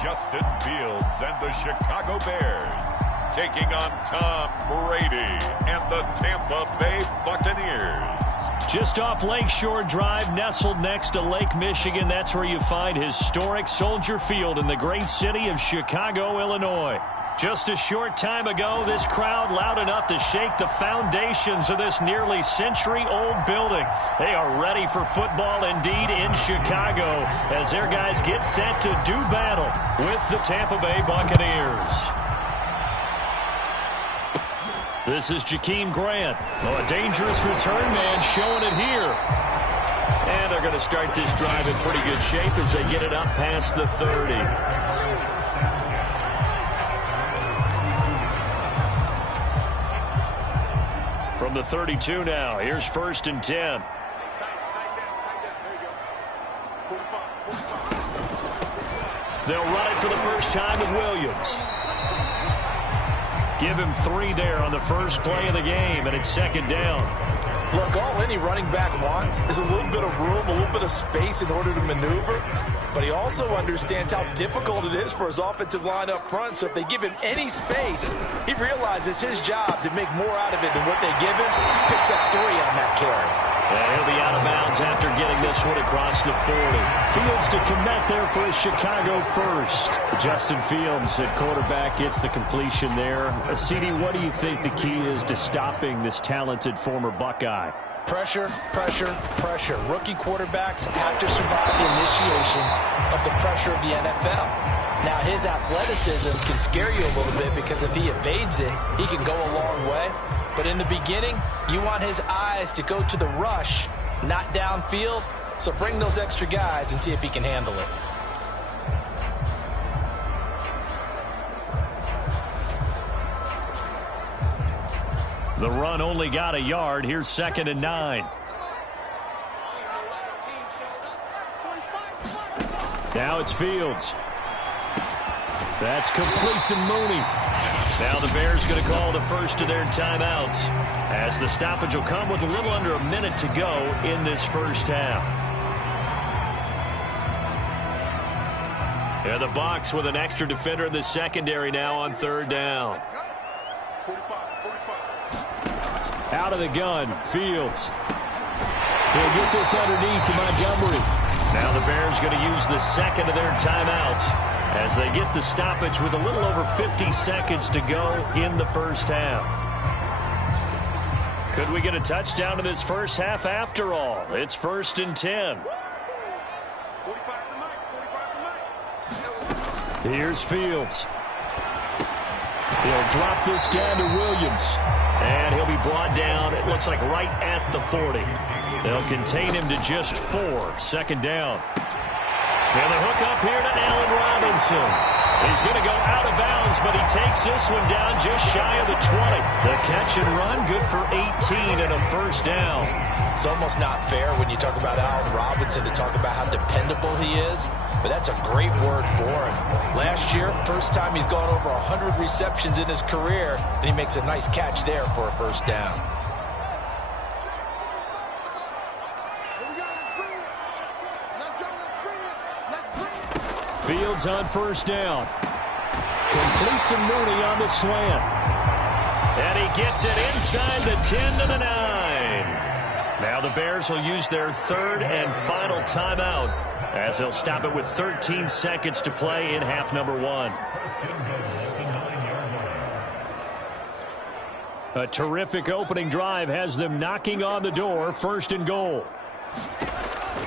Justin Fields and the Chicago Bears, taking on Tom Brady and the Tampa Bay Buccaneers. Just off Lakeshore Drive, nestled next to Lake Michigan, that's where you find historic Soldier Field in the great city of Chicago, Illinois. Just a short time ago, this crowd loud enough to shake the foundations of this nearly century-old building. They are ready for football indeed in Chicago as their guys get set to do battle with the Tampa Bay Buccaneers. This is Jakeem Grant. Oh, a dangerous return man showing it here. And they're going to start this drive in pretty good shape as they get it up past the 30. From the 32 now, here's 1st and 10. They'll run it for the first time with Williams. Give him 3 there on the first play of the game, and it's 2nd down. Look, all any running back wants is a little bit of room, a little bit of space in order to maneuver. But he also understands how difficult it is for his offensive line up front. So if they give him any space, he realizes his job to make more out of it than what they give him. He picks up 3 on that carry. And he'll be out of bounds after getting this one across the 40. Fields to connect there for his Chicago first. Justin Fields at quarterback gets the completion there. CD, what do you think the key is to stopping this talented former Buckeye? Pressure, pressure, pressure. Rookie quarterbacks have to survive the initiation of the pressure of the NFL. Now, his athleticism can scare you a little bit because if he evades it, he can go a long way. But in the beginning, you want his eyes to go to the rush, not downfield. So bring those extra guys and see if he can handle it. The run only got a yard. Here's 2nd and 9. Now it's Fields. That's complete to Mooney. Now the Bears going to call the first of their timeouts as the stoppage will come with a little under a minute to go in this first half. And the Bucs with an extra defender in the secondary now on 3rd down. Out of the gun, Fields. He'll get this underneath to Montgomery. Now the Bears going to use the second of their timeouts as they get the stoppage with a little over 50 seconds to go in the first half. Could we get a touchdown in this first half after all? It's 1st and 10. Here's Fields. He'll drop this down to Williams. And he'll be brought down, it looks like right at the 40. They'll contain him to just 4. 2nd down. And the hook up here to Allen Robinson. He's going to go out of bounds, but he takes this one down just shy of the 20. The catch and run, good for 18 and a 1st down. It's almost not fair when you talk about Allen Robinson to talk about how dependable he is, but that's a great word for him. Last year, first time he's gone over 100 receptions in his career, and he makes a nice catch there for a 1st down. Fields on 1st down. Complete to Mooney on the slant. And he gets it inside the 10 to the 9. Now the Bears will use their 3rd and final timeout as they'll stop it with 13 seconds to play in half number 1. A terrific opening drive has them knocking on the door. 1st and goal.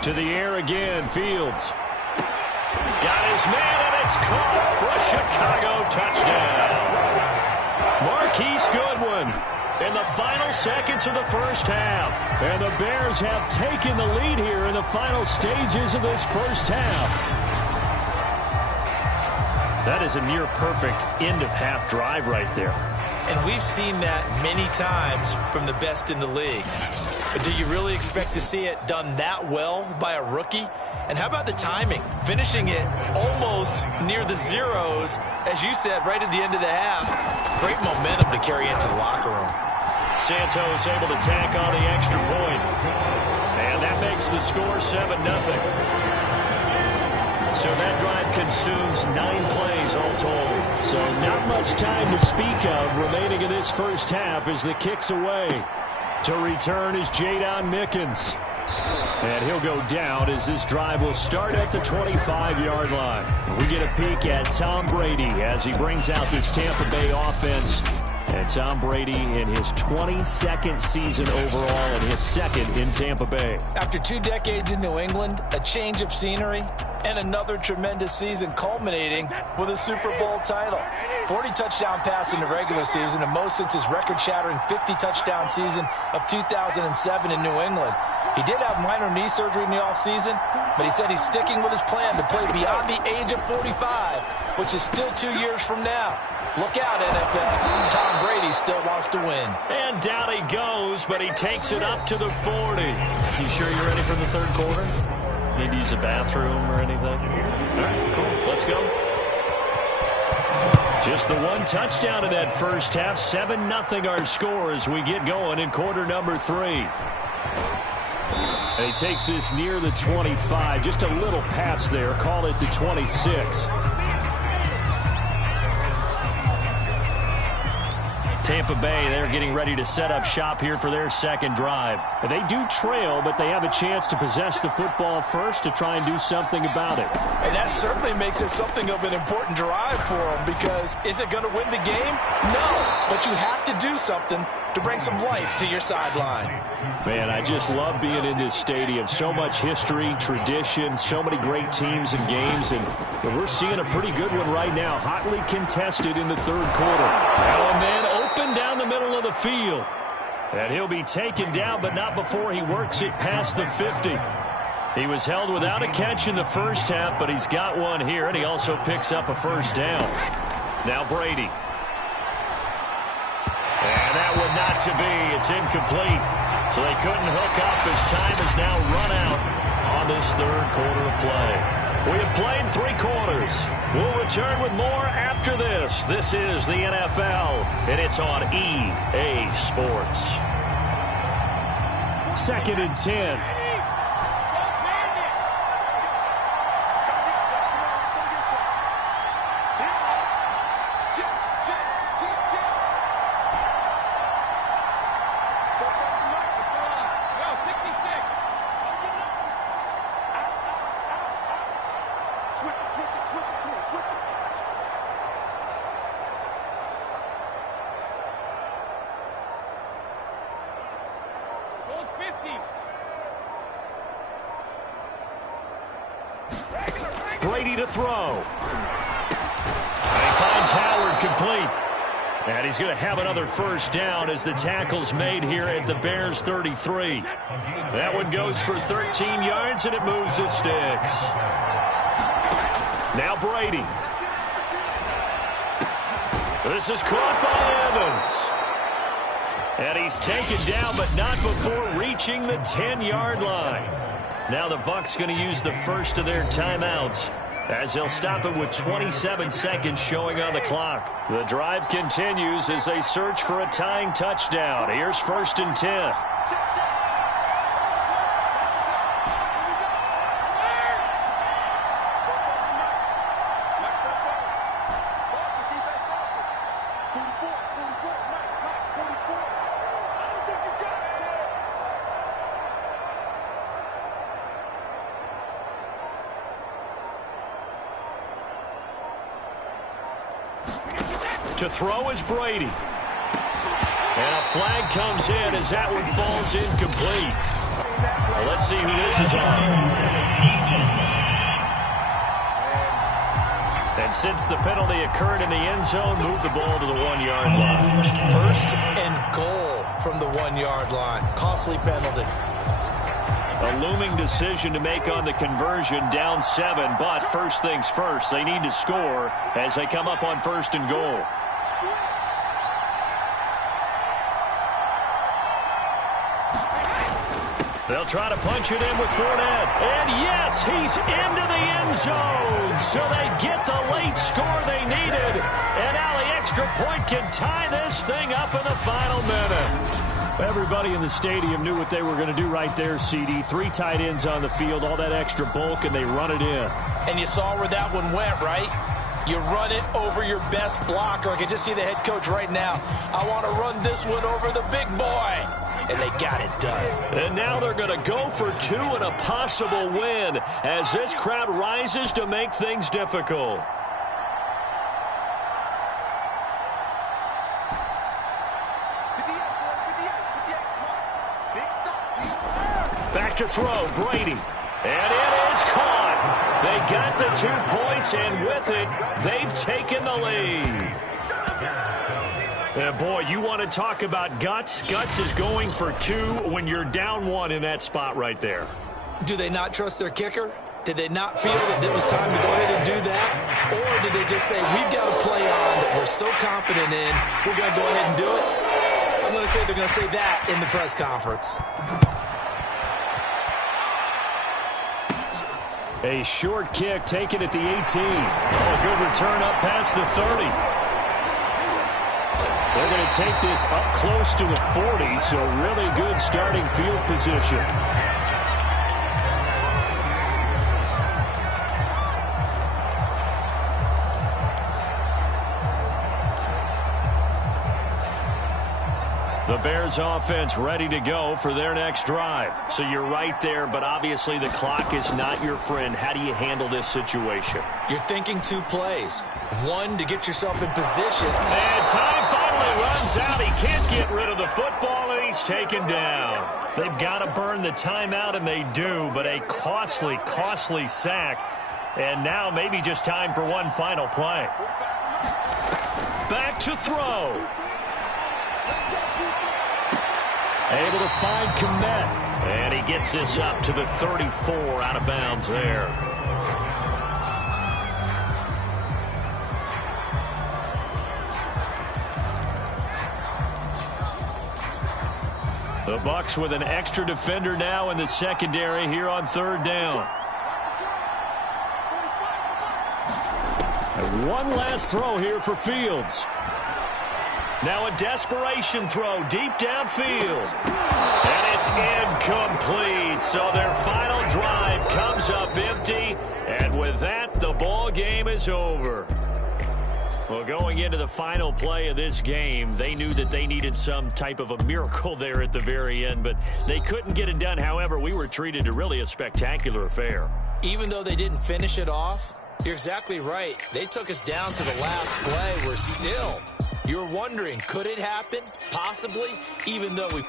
To the air again, Fields. Got his man, and it's caught for a Chicago touchdown. Marquise Goodwin in the final seconds of the first half. And the Bears have taken the lead here in the final stages of this first half. That is a near-perfect end-of-half drive right there. And we've seen that many times from the best in the league. But do you really expect to see it done that well by a rookie? And how about the timing? Finishing it almost near the zeros, as you said, right at the end of the half. Great momentum to carry into the locker room. Santos able to tack on the extra point. And that makes the score 7-0. So that drive consumes 9 plays all told. So not much time to speak of remaining in this first half as the kick's away. To return is Jadon Mickens. And he'll go down as this drive will start at the 25-yard line. We get a peek at Tom Brady as he brings out this Tampa Bay offense. And Tom Brady in his 22nd season overall and his second in Tampa Bay. After 2 decades in New England, a change of scenery, and another tremendous season culminating with a Super Bowl title. 40 touchdown pass in the regular season, the most since his record-shattering 50-touchdown season of 2007 in New England. He did have minor knee surgery in the offseason, but he said he's sticking with his plan to play beyond the age of 45, which is still 2 years from now. Look out, NFL. Tom Brady still wants to win. And down he goes, but he takes it up to the 40. You sure you're ready for the third quarter? Need to use a bathroom or anything? All right, cool. Let's go. Just the 1 touchdown in that first half. 7-0 our score as we get going in quarter number 3. And he takes this near the 25. Just a little pass there. Call it the 26. Tampa Bay, they're getting ready to set up shop here for their second drive. And they do trail, but they have a chance to possess the football first to try and do something about it. And that certainly makes it something of an important drive for them, because is it going to win the game? No, but you have to do something to bring some life to your sideline. Man, I just love being in this stadium. So much history, tradition, so many great teams and games, and we're seeing a pretty good one right now, hotly contested in the third quarter. Now and then open down the middle of the field. And he'll be taken down, but not before he works it past the 50. He was held without a catch in the first half, but he's got one here, and he also picks up a first down. Now Brady. And that one not to be. It's incomplete. So they couldn't hook up as time has now run out on this third quarter of play. We have played 3 quarters. We'll return with more after this. This is the NFL, and it's on EA Sports. 2nd and 10. Brady to throw. And he finds Howard complete. And he's going to have another first down as the tackle's made here at the Bears 33. That one goes for 13 yards, and it moves the sticks. Now Brady. This is caught by Evans. And he's taken down, but not before reaching the 10-yard line. Now the Bucs going to use the first of their timeouts as they'll stop it with 27 seconds showing on the clock. The drive continues as they search for a tying touchdown. Here's 1st and 10. To throw is Brady. And a flag comes in as that one falls incomplete. Well, let's see who this is on. And since the penalty occurred in the end zone, move the ball to the 1-yard line. 1st and goal from the 1-yard line. Costly penalty. A looming decision to make on the conversion, down 7, but first things first, they need to score as they come up on 1st and goal. They'll try to punch it in with Fournette. And yes, he's into the end zone. So they get the late score they needed. And now the extra point can tie this thing up in the final minute. Everybody in the stadium knew what they were going to do right there, CD. 3 tight ends on the field, all that extra bulk, and they run it in. And you saw where that one went, right? You run it over your best blocker. I can just see the head coach right now. I want to run this one over the big boy. And they got it done. And now they're going to go for 2 and a possible win as this crowd rises to make things difficult. Back to throw, Brady. And it is caught. They got the 2 points, and with it, they've taken the lead. And boy, you want to talk about guts. Guts is going for 2 when you're down 1 in that spot right there. Do they not trust their kicker? Did they not feel that it was time to go ahead and do that? Or did they just say, we've got a play on that we're so confident in, we're going to go ahead and do it? I'm going to say they're going to say that in the press conference. A short kick taken at the 18. A good return up past the 30. They're going to take this up close to the 40, so really good starting field position. The Bears offense ready to go for their next drive. So you're right there, but obviously the clock is not your friend. How do you handle this situation? You're thinking 2 plays. 1 to get yourself in position. And time finally runs out. He can't get rid of the football, and he's taken down. They've got to burn the timeout, and they do, but a costly, costly sack. And now maybe just time for one final play. Back to throw. Able to find Komet. And he gets this up to the 34 out of bounds there. The Bucs with an extra defender now in the secondary here on 3rd down. And one last throw here for Fields. Now a desperation throw deep downfield. And it's incomplete. So their final drive comes up empty. And with that, the ball game is over. Well, going into the final play of this game, they knew that they needed some type of a miracle there at the very end, but they couldn't get it done. However, we were treated to really a spectacular affair. Even though they didn't finish it off, you're exactly right. They took us down to the last play. We're still... You're wondering, could it happen? Possibly, even though we...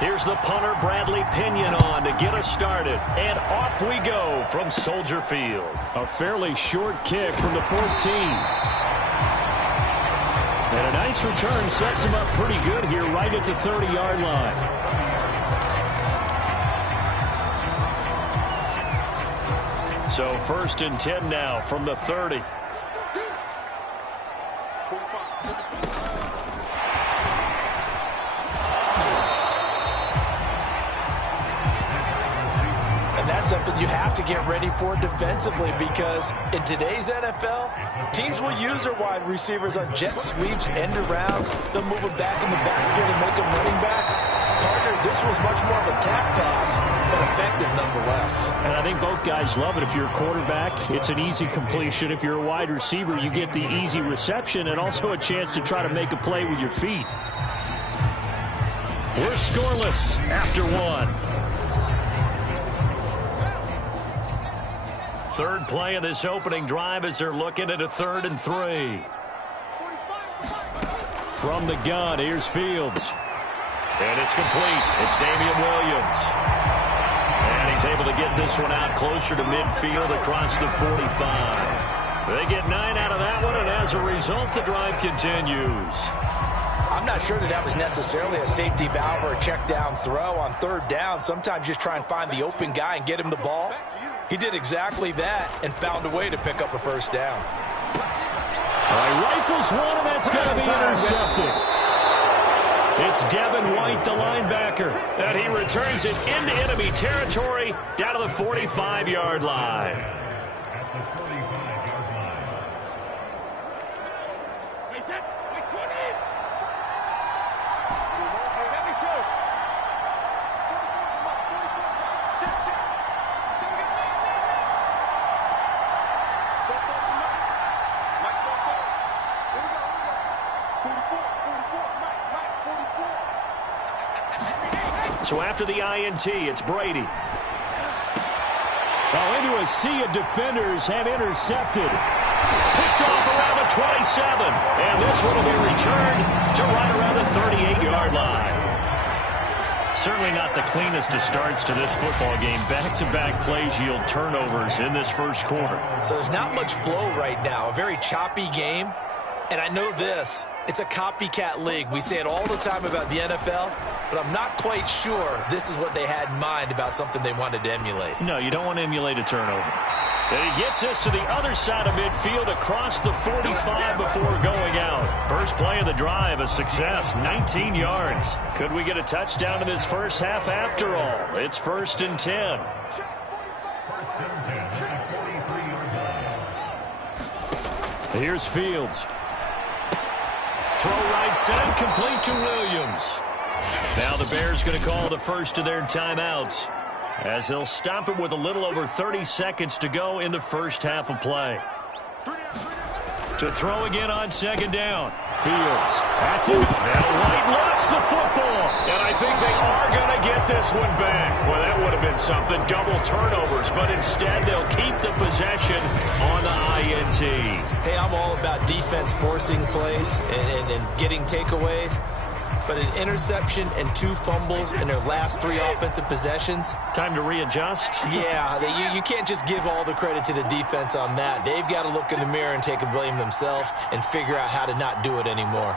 Here's the punter, Bradley Pinion, on to get us started. And off we go from Soldier Field. A fairly short kick from the 14. And a nice return sets him up pretty good here right at the 30-yard line. So 1st and 10 now from the 30. And that's something you have to get ready for defensively, because in today's NFL, teams will use their wide receivers on jet sweeps, end arounds. They'll move them back in the backfield and make them running backs. Partner, this was much more of a tap pass, but effective nonetheless. And I think both guys love it. If you're a quarterback, it's an easy completion. If you're a wide receiver, you get the easy reception and also a chance to try to make a play with your feet. We're scoreless after 1. 3rd play of this opening drive as they're looking at a 3rd and 3. From the gun, here's Fields. And it's complete. It's Damian Williams. And he's able to get this one out closer to midfield across the 45. They get 9 out of that one, and as a result, the drive continues. I'm not sure that was necessarily a safety valve or a check down throw on 3rd down. Sometimes just try and find the open guy and get him the ball. He did exactly that and found a way to pick up a 1st down. All right, rifles one, and that's going to be intercepted. It's Devin White, the linebacker, and he returns it into enemy territory down to the 45-yard line. So after the INT, it's Brady. Oh, into a sea of defenders and intercepted. Picked off around the 27. And this one will be returned to right around the 38-yard line. Certainly not the cleanest of starts to this football game. Back-to-back plays yield turnovers in this first quarter. So there's not much flow right now. A very choppy game. And I know this. It's a copycat league. We say it all the time about the NFL, but I'm not quite sure this is what they had in mind about something they wanted to emulate. No, you don't want to emulate a turnover. And he gets us to the other side of midfield across the 45 before going out. First play of the drive, a success, 19 yards. Could we get a touchdown in this first half after all? It's 1st and 10. Here's Fields. Throw right side, complete to Williams. Now the Bears going to call the first of their timeouts, as they'll stop it with a little over 30 seconds to go in the first half of play. To throw again on 2nd down. Fields. That's it. Now White lost the football, and I think they are going to get this one back. Well, that would have been something, double turnovers, but instead they'll keep the possession on the INT. Hey, I'm all about defense forcing plays and getting takeaways. But an interception and 2 fumbles in their last 3 offensive possessions. Time to readjust? Yeah, you can't just give all the credit to the defense on that. They've got to look in the mirror and take the blame themselves and figure out how to not do it anymore.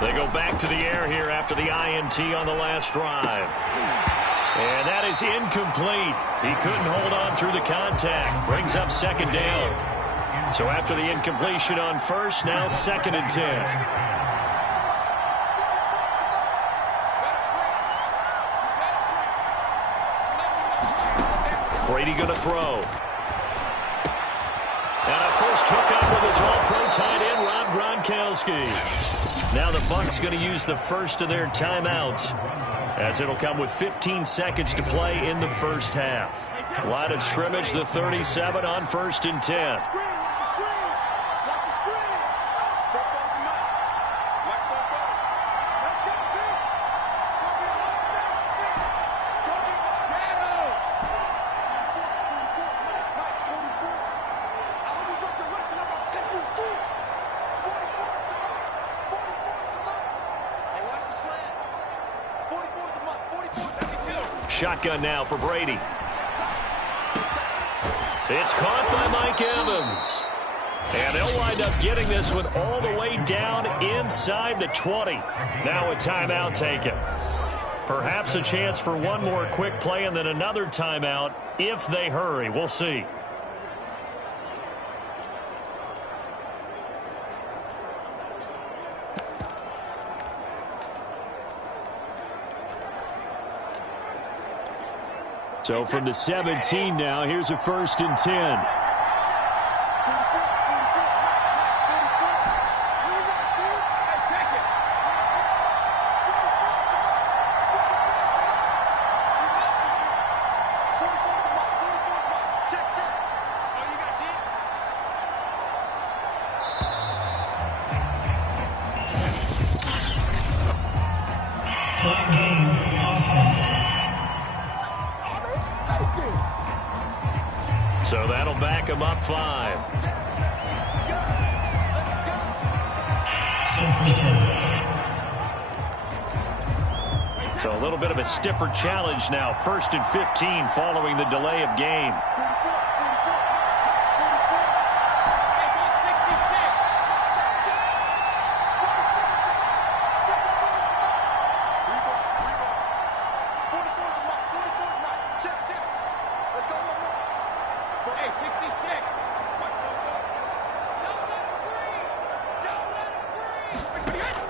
They go back to the air here after the INT on the last drive. And that is incomplete. He couldn't hold on through the contact. Brings up 2nd down. So after the incompletion on first, now 2nd and 10. Brady going to throw. And a first hookup with his all-pro tight end, Rob Gronkowski. Now the Bucs going to use the first of their timeouts, as it'll come with 15 seconds to play in the first half. Line of scrimmage, the 37 on 1st and 10. Shotgun now for Brady. It's caught by Mike Evans. And they'll wind up getting this one all the way down inside the 20. Now a timeout taken. Perhaps a chance for one more quick play and then another timeout if they hurry. We'll see. So from the 17 now, here's a 1st and 10. So that'll back him up 5. So a little bit of a stiffer challenge now. 1st and 15 following the delay of game.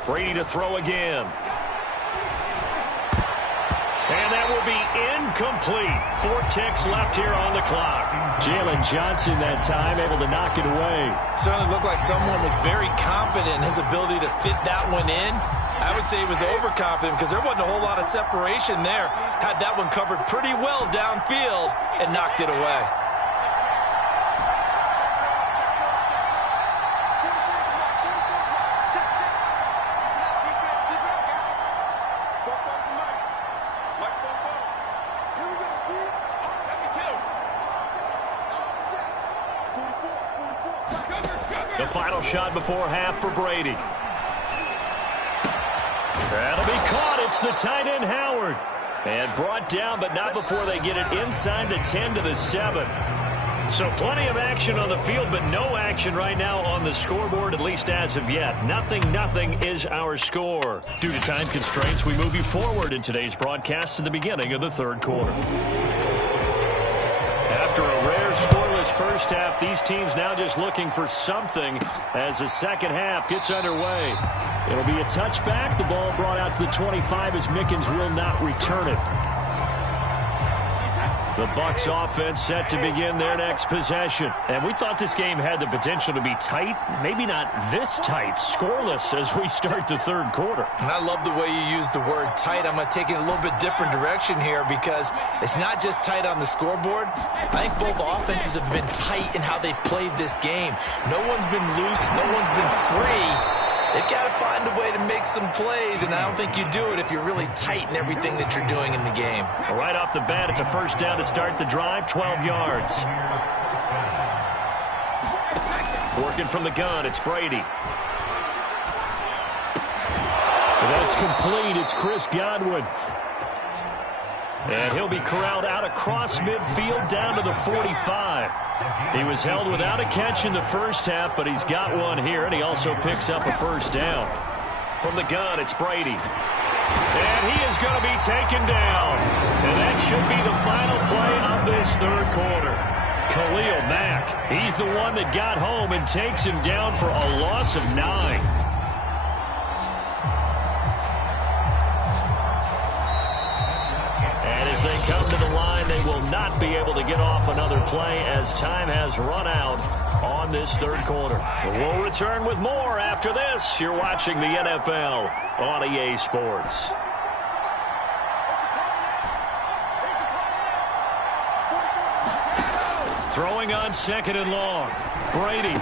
Brady to throw again. And that will be incomplete. 4 ticks left here on the clock. Jalen Johnson that time able to knock it away. Certainly looked like someone was very confident in his ability to fit that one in. I would say he was overconfident because there wasn't a whole lot of separation there. Had that one covered pretty well downfield and knocked it away. The final shot before half for Brady. That'll be caught. It's the tight end, Howard. And brought down, but not before they get it inside the 10 to the 7. So plenty of action on the field, but no action right now on the scoreboard, at least as of yet. 0-0 is our score. Due to time constraints, we move you forward in today's broadcast to the beginning of the third quarter. After a rare scoreless first half, these teams now just looking for something as the second half gets underway. It'll be a touchback. The ball brought out to the 25 as Mickens will not return it. The Bucs offense set to begin their next possession. And we thought this game had the potential to be tight. Maybe not this tight, scoreless as we start the third quarter. And I love the way you use the word tight. I'm going to take it a little bit different direction here because it's not just tight on the scoreboard. I think both offenses have been tight in how they've played this game. No one's been loose. No one's been free. They've got to find a way to make some plays, and I don't think you do it if you're really tight in everything that you're doing in the game. Well, right off the bat, it's a first down to start the drive, 12 yards. Working from the gun, it's Brady. That's complete. It's Chris Godwin. And he'll be corralled out across midfield down to the 45. He was held without a catch in the first half, but he's got one here, and he also picks up a first down. From the gun, it's Brady. And he is going to be taken down. And that should be the final play of this third quarter. Khalil Mack, he's the one that got home and takes him down for a loss of 9. As they come to the line, they will not be able to get off another play as time has run out on this third quarter. We'll return with more after this. You're watching the NFL on EA Sports. Throwing on second and long. Brady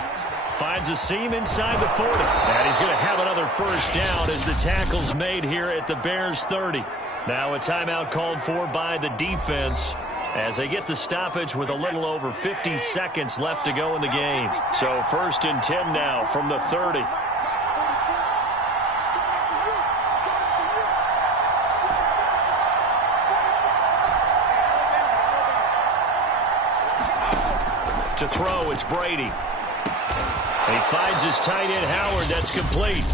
finds a seam inside the 40. And he's going to have another first down as the tackle's made here at the Bears 30. Now a timeout called for by the defense as they get the stoppage with a little over 50 seconds left to go in the game. So 1st and 10 now from the 30. To throw, it's Brady. He finds his tight end, Howard. That's complete.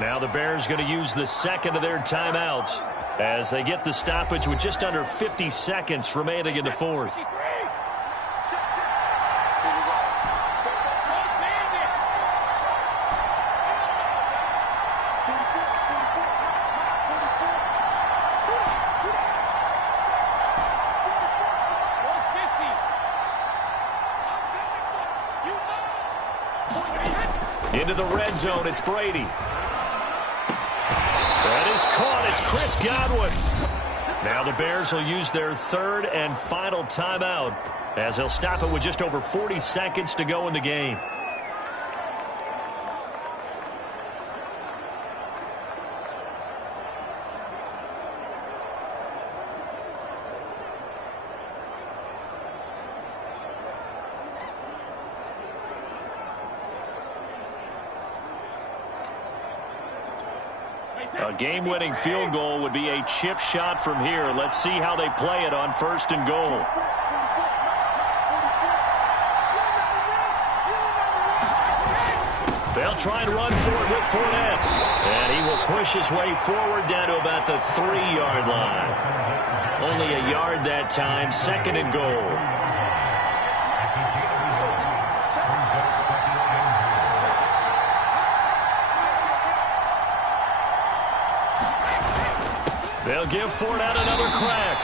Now the Bears going to use the second of their timeouts as they get the stoppage with just under 50 seconds remaining in the fourth. Into the red zone, it's Brady. That is caught. It's Chris Godwin. Now the Bears will use their third and final timeout as they'll stop it with just over 40 seconds to go in the game. A game-winning field goal would be a chip shot from here. Let's see how they play it on 1st and goal. They'll try and run for it with Fournette. And he will push his way forward down to about the 3-yard line. Only a yard that time, 2nd and goal. They'll give Fournette another crack.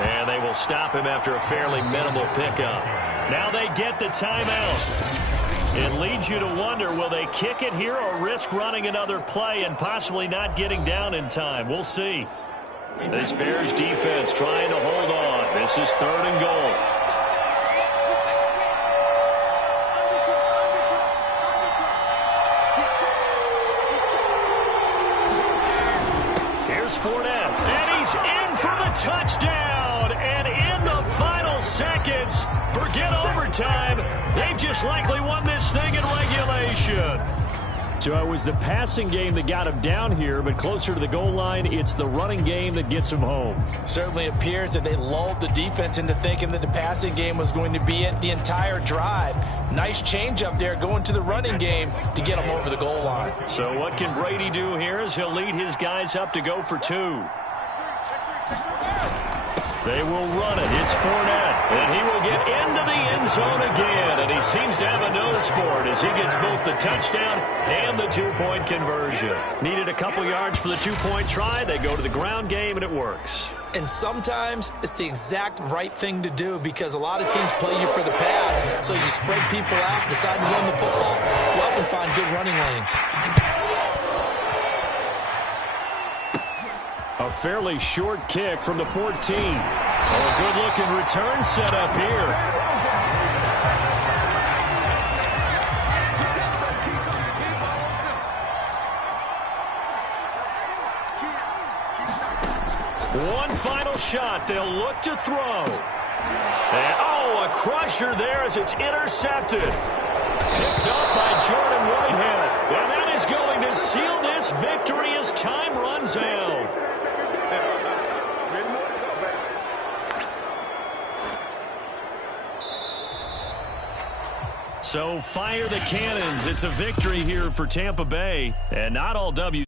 And they will stop him after a fairly minimal pickup. Now they get the timeout. It leads you to wonder, will they kick it here or risk running another play and possibly not getting down in time? We'll see. This Bears defense trying to hold on. This is 3rd and goal. Fournette, and he's in for the touchdown. And in the final seconds, forget overtime. They've just likely won this thing in regulation. So it was the passing game that got him down here, but closer to the goal line, it's the running game that gets him home. Certainly appears that they lulled the defense into thinking that the passing game was going to be it the entire drive. Nice change up there going to the running game to get him over the goal line. So what can Brady do here as he'll lead his guys up to go for 2? They will run it. It's Fournette. And he will get into the end zone again. And he seems to have a nose for it as he gets both the touchdown and the 2-point conversion. Needed a couple yards for the 2-point try. They go to the ground game, and it works. And sometimes it's the exact right thing to do because a lot of teams play you for the pass. So you spread people out, decide to run the football, go up and find good running lanes. A fairly short kick from the 14. Oh, a good-looking return set up here. One final shot. They'll look to throw. And, oh, a crusher there as it's intercepted. Picked up by Jordan Whitehead. And that is going to seal this victory as time runs out. So fire the cannons. It's a victory here for Tampa Bay. And not all W.